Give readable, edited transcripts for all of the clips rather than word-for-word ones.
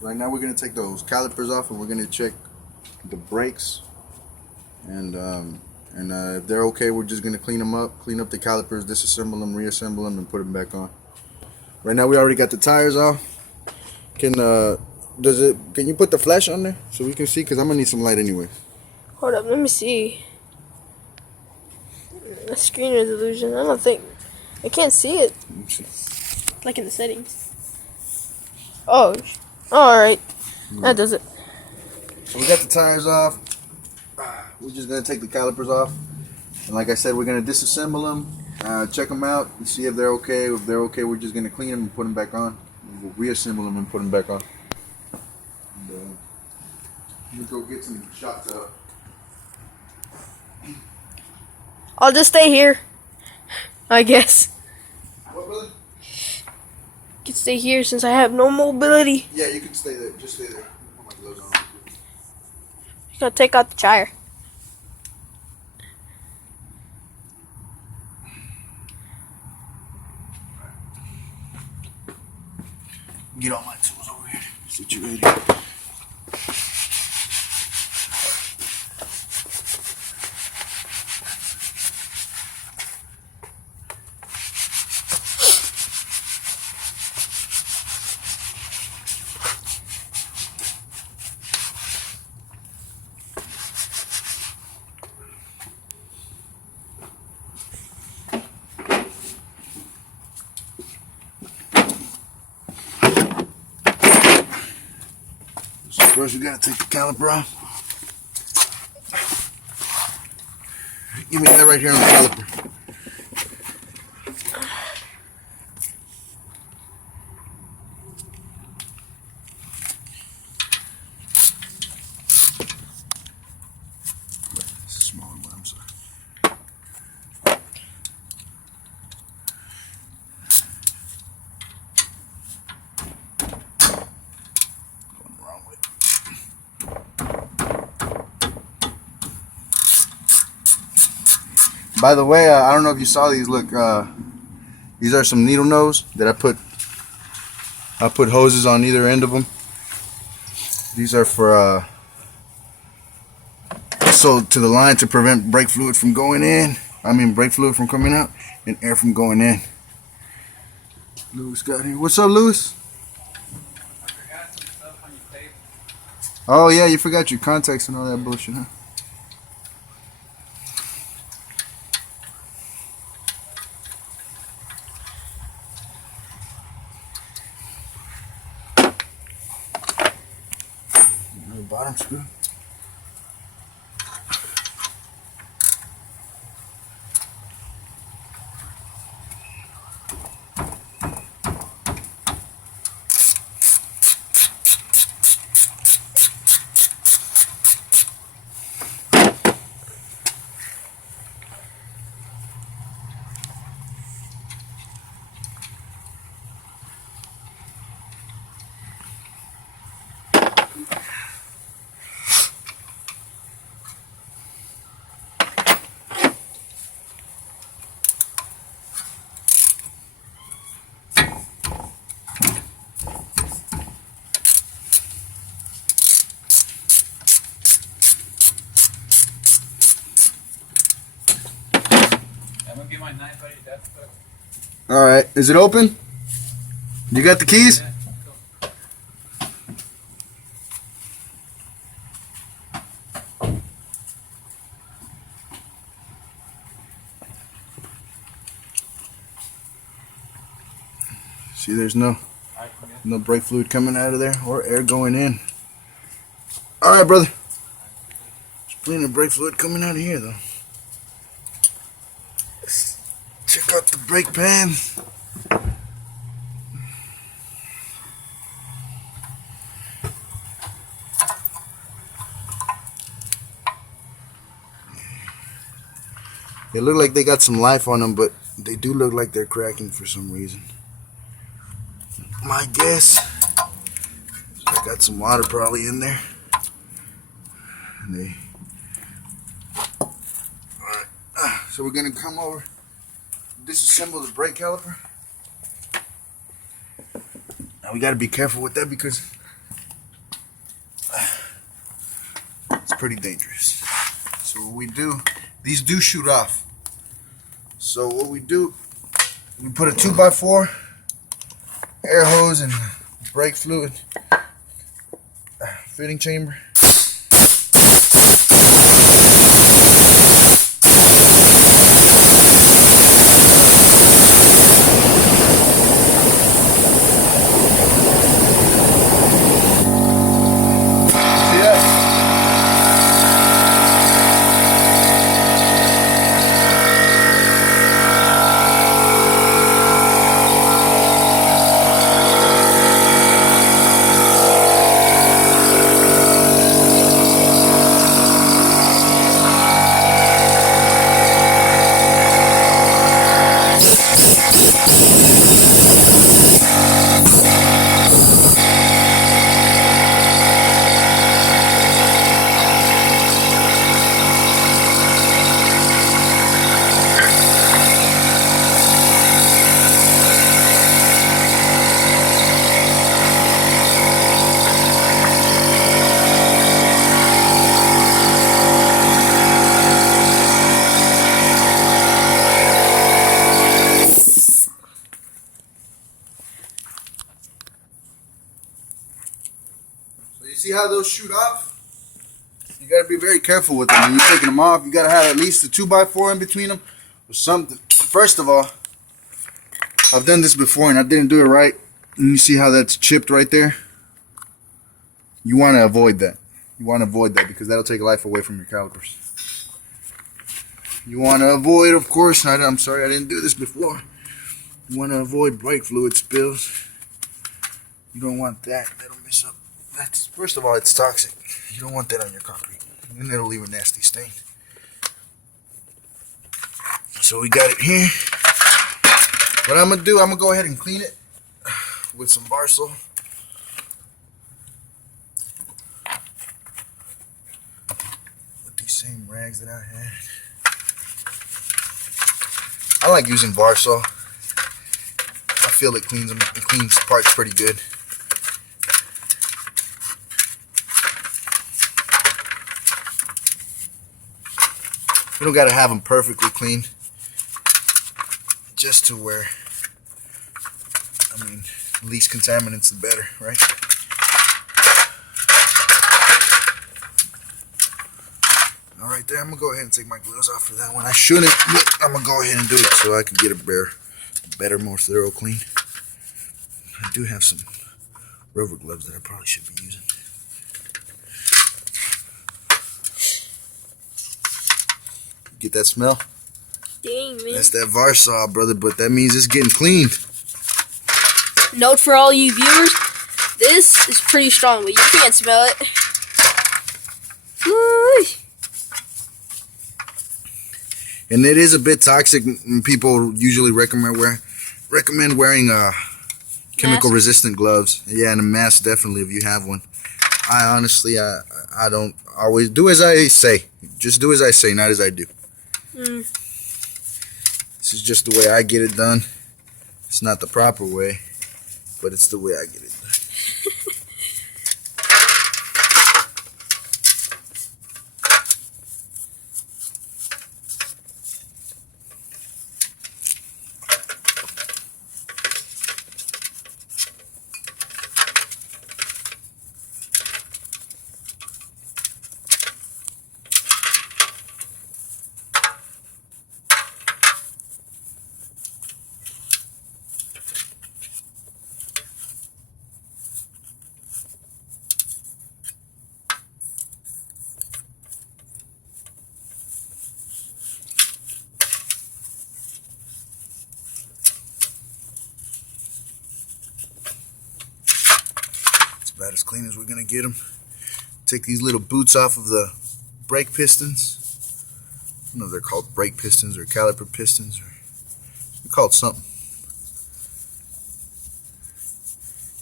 Right now we're gonna take those calipers off and we're gonna check the brakes, and if they're okay, we're just gonna clean up the calipers, disassemble them, reassemble them, and put them back on. Right now we already got the tires off. Can you put the flash on there so we can see? Cause I'm gonna need some light anyway. Hold up, let me see. The screen resolution. I don't think I can't see it. Let me see. Like in the settings. Oh, all right. That does it. So we got the tires off. We're just gonna take the calipers off, and like I said, we're gonna disassemble them, check them out, and see if they're okay. If they're okay, we're just gonna clean them and put them back on. We'll reassemble them and put them back on. And, let me go get some shots up. I'll just stay here, I guess. What, brother? I can stay here since I have no mobility. Yeah, you can stay there. Just stay there. Put my gloves on. Just gotta take out the tire. Get all my tools over here. Situated. First, we gotta take the caliper off. Give me that right here on the caliper. This is a smaller one, I'm sorry. Going the wrong way. By the way, I don't know if you saw these. Look, these are some needle nose that I put hoses on either end of them. These are for so to the line to prevent brake fluid from going in. I mean brake fluid from coming out and air from going in. Lewis got here. What's up, Lewis? I forgot some stuff on your tape. Oh yeah, you forgot your contacts and all that bullshit, huh? The bottom screw. I'm gonna get my knife out of your desk. All right, is it open? You got the keys? Yeah, cool. See, there's no brake fluid coming out of there or air going in. All right, brother. There's plenty of brake fluid coming out of here, though. Let's check out the brake pan. They look like they got some life on them, but they do look like they're cracking for some reason. My guess is I got some water probably in there. And alright, so we're gonna come over, disassemble the brake caliper. Now we got to be careful with that because it's pretty dangerous. So what we do, these do shoot off. So what we do, we put a 2x4 air hose and brake fluid fitting chamber. See how those shoot off? You gotta be very careful with them. When you're taking them off, you gotta have at least a 2x4 in between them or something. First of all, I've done this before and I didn't do it right. And you see how that's chipped right there? You want to avoid that. You want to avoid that because that'll take life away from your calipers. You want to avoid, of course, I'm sorry I didn't do this before. You want to avoid brake fluid spills. You don't want that. That'll mess up. First of all, it's toxic. You don't want that on your concrete. And it'll leave a nasty stain. So we got it here. What I'm going to do, I'm going to go ahead and clean it with some bar soap. With these same rags that I had. I like using bar soap. I feel it cleans them. It cleans parts pretty good. You don't gotta have them perfectly clean, just to where, I mean, least contaminants the better, right? All right, there. I'm gonna go ahead and take my gloves off for that one. I shouldn't, but I'm gonna go ahead and do it so I can get a better, more thorough clean. I do have some rubber gloves that I probably should be using. Get that smell? Dang, man. That's that Varsaw, brother, but that means it's getting cleaned. Note for all you viewers, this is pretty strong, but you can't smell it. Woo. And it is a bit toxic. People usually recommend wearing chemical resistant gloves. Yeah, and a mask definitely if you have one. I honestly, I don't always do as I say. Just do as I say, not as I do. This is just the way I get it done. It's not the proper way, but it's the way I get it done. About as clean as we're gonna get them. Take these little boots off of the brake pistons. I don't know if they're called brake pistons or caliper pistons, or they're called something.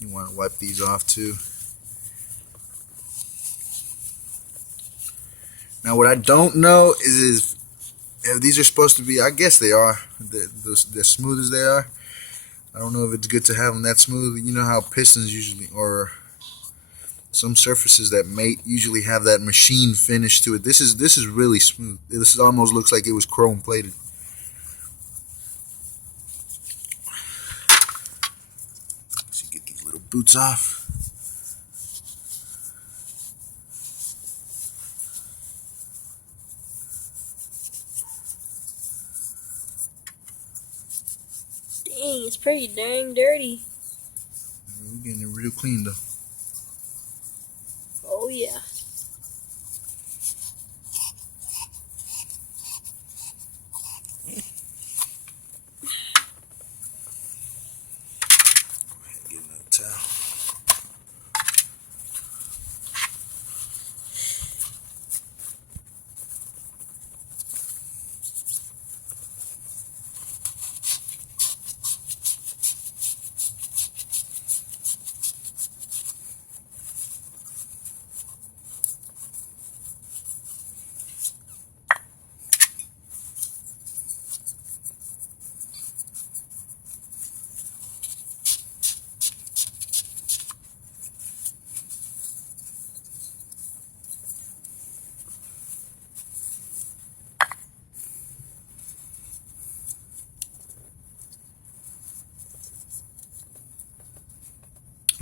You want to wipe these off too. Now what I don't know is if these are supposed to be, I guess they are, they're smooth as they are, I don't know if it's good to have them that smooth. You know how pistons usually, or some surfaces that mate usually have that machine finish to it. This is really smooth. This almost looks like it was chrome plated. So you get these little boots off. Dang, it's pretty dang dirty. We're getting it real clean though. Oh yeah. Get another towel.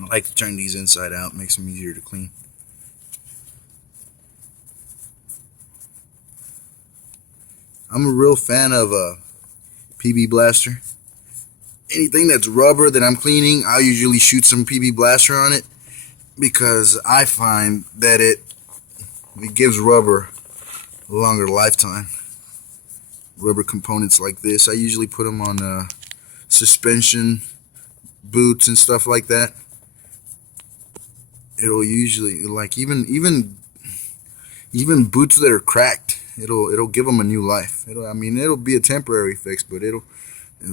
I like to turn these inside out, makes them easier to clean. I'm a real fan of PB Blaster. Anything that's rubber that I'm cleaning, I'll usually shoot some PB Blaster on it because I find that it gives rubber a longer lifetime. Rubber components like this, I usually put them on suspension boots and stuff like that. It'll usually, like, even boots that are cracked, it'll give them a new life. It'll be a temporary fix, but it'll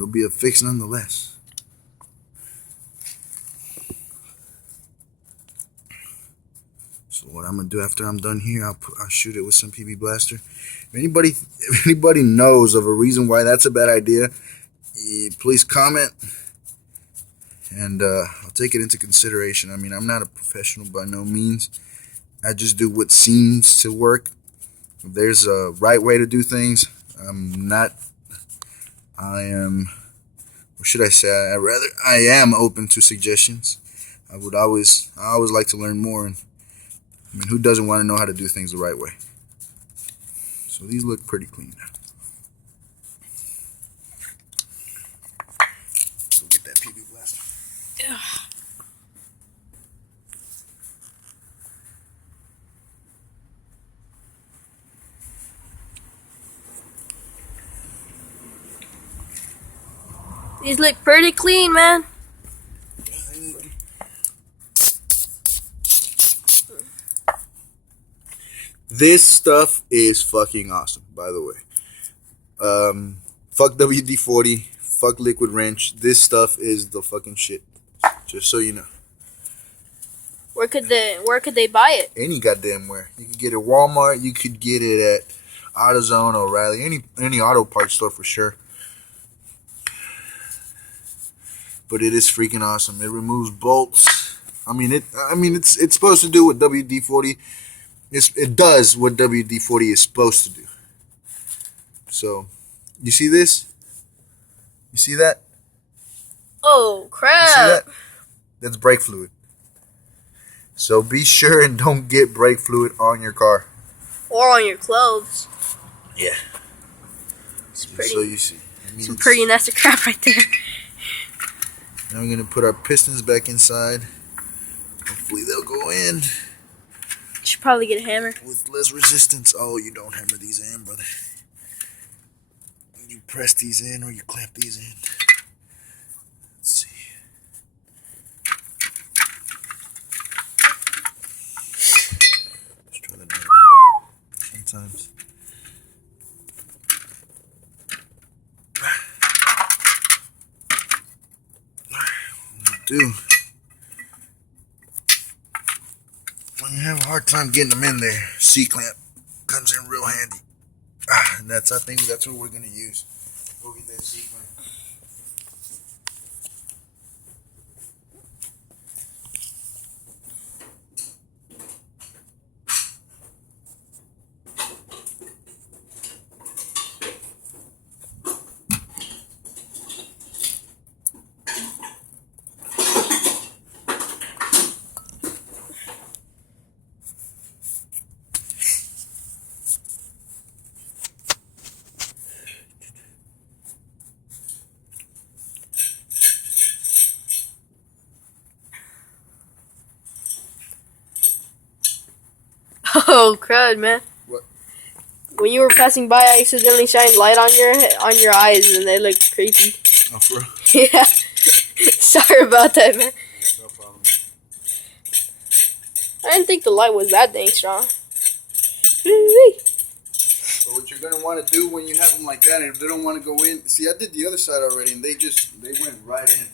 be a fix nonetheless. So what I'm gonna do after I'm done here, I'll shoot it with some PB Blaster. If anybody knows of a reason why that's a bad idea, please comment, and I'll take it into consideration. I mean, I'm not a professional by no means. I just do what seems to work. If there's a right way to do things, I am, or should I say, I am open to suggestions. I always like to learn more, and I mean, who doesn't want to know how to do things the right way? So these look pretty clean now. Go get that PB Blaster. These look pretty clean, man. This stuff is fucking awesome, by the way. Fuck WD-40, fuck liquid wrench. This stuff is the fucking shit. Just so you know. Where could they buy it? Any goddamn where. You could get it at Walmart. You could get it at AutoZone, O'Reilly, any auto parts store for sure. But it is freaking awesome. It removes bolts. It's supposed to do what WD-40. It does what WD-40 is supposed to do. So, you see this? You see that? Oh crap! You see that? That's brake fluid. So be sure and don't get brake fluid on your car. Or on your clothes. Yeah. It's pretty. So you see. Some pretty nasty crap right there. Now we're gonna put our pistons back inside. Hopefully they'll go in. Should probably get a hammer. With less resistance. Oh, you don't hammer these in, brother. You press these in or you clamp these in. Let's see. Just try to do it sometimes. Do when you have a hard time getting them in there, C-clamp comes in real handy. And I think that's what we're gonna use. Go get that C-clamp. Oh, crud, man. What? When you were passing by, I accidentally shined light on your eyes, and they looked creepy. Oh, for real? Yeah. Sorry about that, man. No problem. I didn't think the light was that dang strong. So what you're gonna want to do when you have them like that, and if they don't want to go in, see, I did the other side already, and they went right in.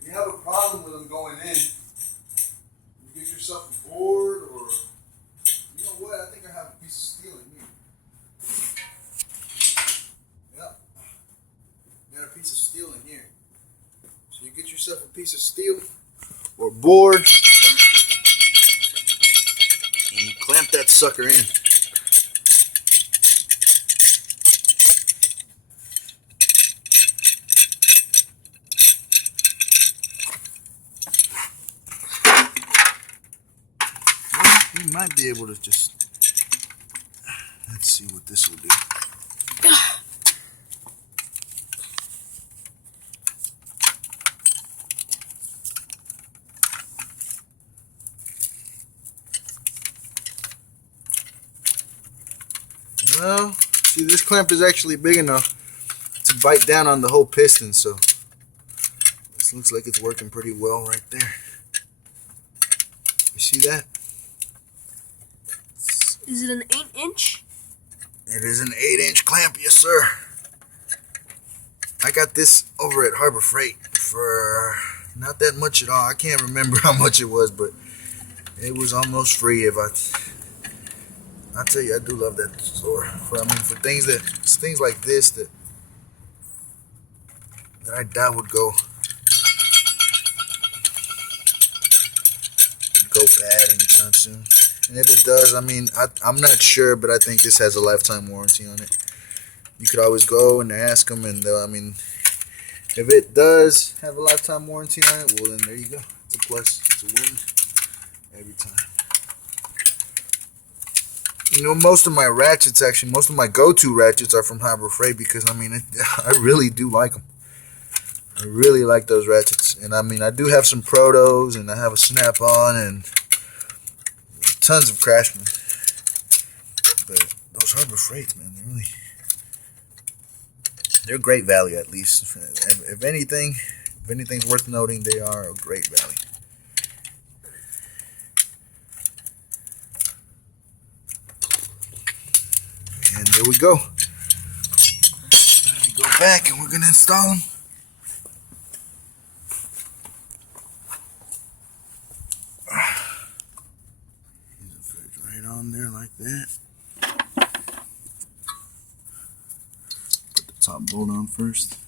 If you have a problem with them going in, you get yourself a board, or you know what? I think I have a piece of steel in here. Yep, got a piece of steel in here. So you get yourself a piece of steel or board, and you clamp that sucker in. You might be able to just, let's see what this will do. Well, see, this clamp is actually big enough to bite down on the whole piston, so this looks like it's working pretty well right there. You see that? Is it an 8-inch? It is an 8-inch clamp, yes sir. I got this over at Harbor Freight for not that much at all. I can't remember how much it was, but it was almost free. I tell you, I do love that store. For things like this that I doubt would go bad anytime soon. And if it does, I'm not sure, but I think this has a lifetime warranty on it. You could always go and ask them, and if it does have a lifetime warranty on it, well then there you go. It's a plus. It's a win every time. You know, most of my go-to ratchets are from Harbor Freight because I really do like them. I really like those ratchets, and I do have some Protos, and I have a Snap-on, and tons of Craftsman. But those Harbor Freights, man, they're great value. At least, if anything's worth noting, they are a great value. And there we go. Let me go back, and we're gonna install them. Right on there like that. Put the top bolt on first.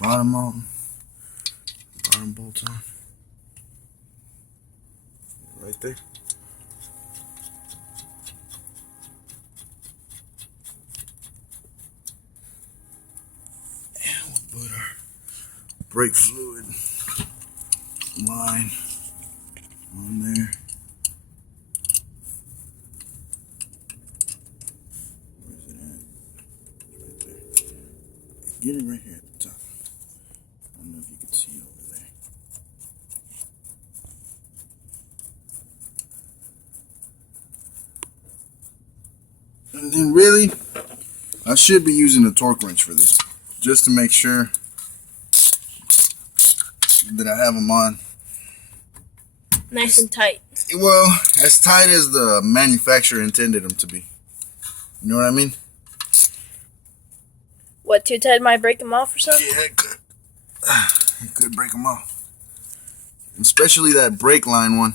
Bottom on. Bottom bolt on. Right there. Put our brake fluid line on there. Where's it at? It's right there. Get it right here at the top. I don't know if you can see it over there. And then really, I should be using a torque wrench for this, just to make sure that I have them on Nice and tight. well, as tight as the manufacturer intended them to be. You know what I mean? What, too tight might break them off or something? Yeah, it could. It could break them off, especially that brake line one.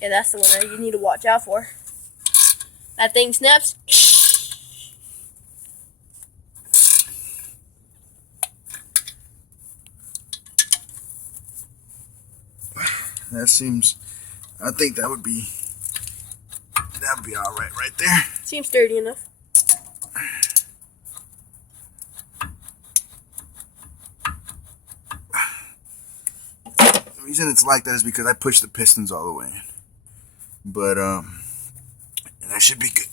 Yeah, that's the one that you need to watch out for. That thing snaps. I think that would be all right there. Seems sturdy enough. The reason it's like that is because I pushed the pistons all the way in. But that should be good.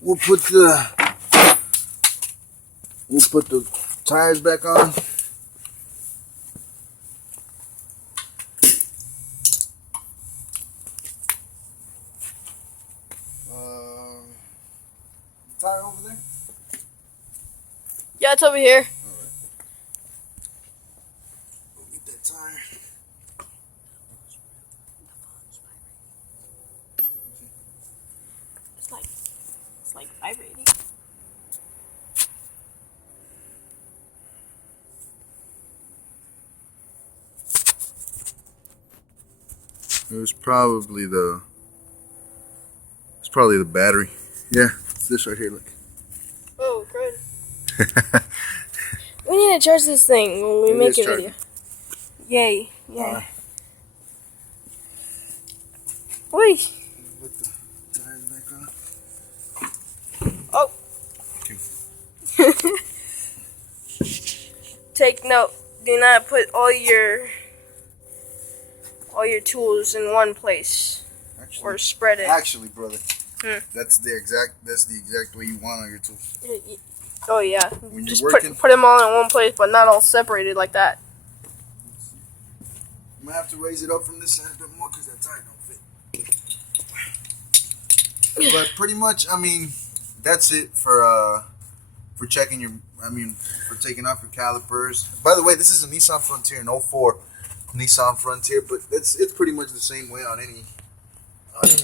we'll put the tires back on. Tire over there? Yeah, it's over here. Go get that tire. It's like vibrating. It's probably the battery. Yeah, it's this right here. Look. Oh, good. We need to charge this thing when we make a video. Yay! Yeah. Wait. Put the tires back on. Oh. Okay. Take note. Do not put all your tools in one place, or spread it. Actually, brother, Hmm. that's the exact way you want on your tools. Oh yeah. When Just you're working, put them all in one place, but not all separated like that. I'm gonna have to raise it up from this side a bit more because that tire don't fit. But pretty much, I mean, that's it for checking your. For taking off your calipers. By the way, this is a Nissan Frontier, an 04 Nissan Frontier, but it's pretty much the same way on any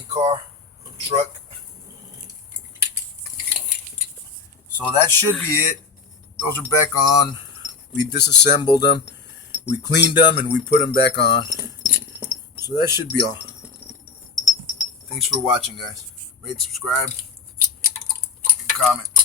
car or truck. So that should be it. Those are back on. We disassembled them, we cleaned them, and we put them back on. So that should be all. Thanks for watching, guys. Rate, subscribe, and comment.